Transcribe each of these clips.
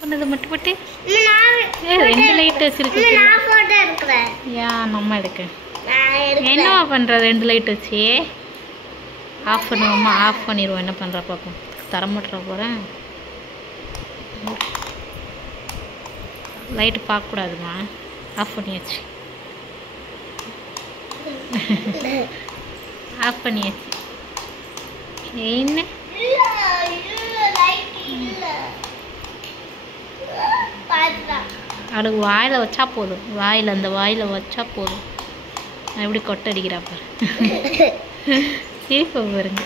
பண்ணது மட்டும் பட்டு ரெண்டு லைட் வச்சிருக்கு. ஏன் நம்ம எடுக்க என்னவா பண்ற? ரெண்டு லைட் வச்சு ஆஃப் பண்ணுவோமா? ஆஃப் பண்ணிடுவோம். என்ன பண்ற பார்ப்போம். தரமாட்டுற போகிறேன். லைட்டு பார்க்கக்கூடாதுமா. ஆஃப் பண்ணியாச்சு. ஆஃப் பண்ணியாச்சு. என்ன அவளுக்கு வாயில் வச்சா போதும். வாயில் அந்த வாயில் வச்சா போதும். எப்படி கொட்டை அடிக்கிறா பாரு. சிரிப்பை பாருங்க.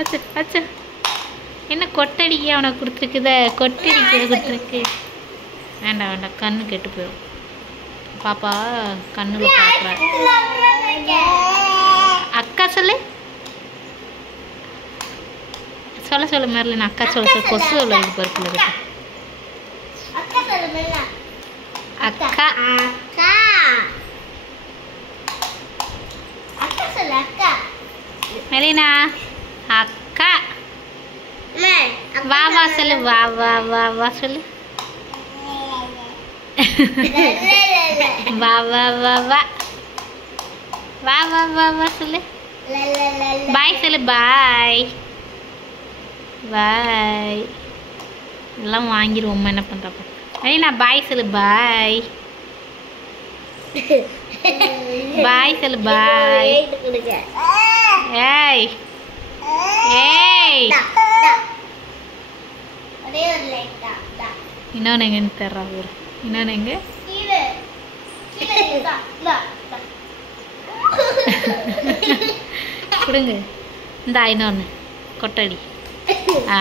அச்சா அச்சா என்ன கொட்டடிக்க அவனை கொடுத்துருக்குத? கொட்டடிக்க கொடுத்துருக்கு. வேண்டாம் வேண்டாம், கண்ணு கெட்டு போயிடும். பாப்பா கண்ணில் பார்க்குறா. அக்கா சொல்லு சொல்ல சொல்ல மாதிரி நான் அக்கா சொல்ல கொசு உள்ள பொறுப்பில் இருக்கு. அக்கா மெலினா அக்கா வா வா சொல்லு. வா வா வா வா சொல்லு. வா வா வா வா வா வா வா வா சொல்லு. பாய் சொல்லு. பாய் பாய். எல்லாம் வாங்கிடுவோம்மா. என்ன பண்ணுறப்ப மெலினா பாய் சொல்லு. பாய் பாய் சொல்லு. பாய். ஏய் ஏய் இன்னொன்று எங்கன்னு தர்றா ஒரு. இன்னொன்று எங்க? கொடுங்க. இந்தா இன்னொன்று கொட்டடி. ஆ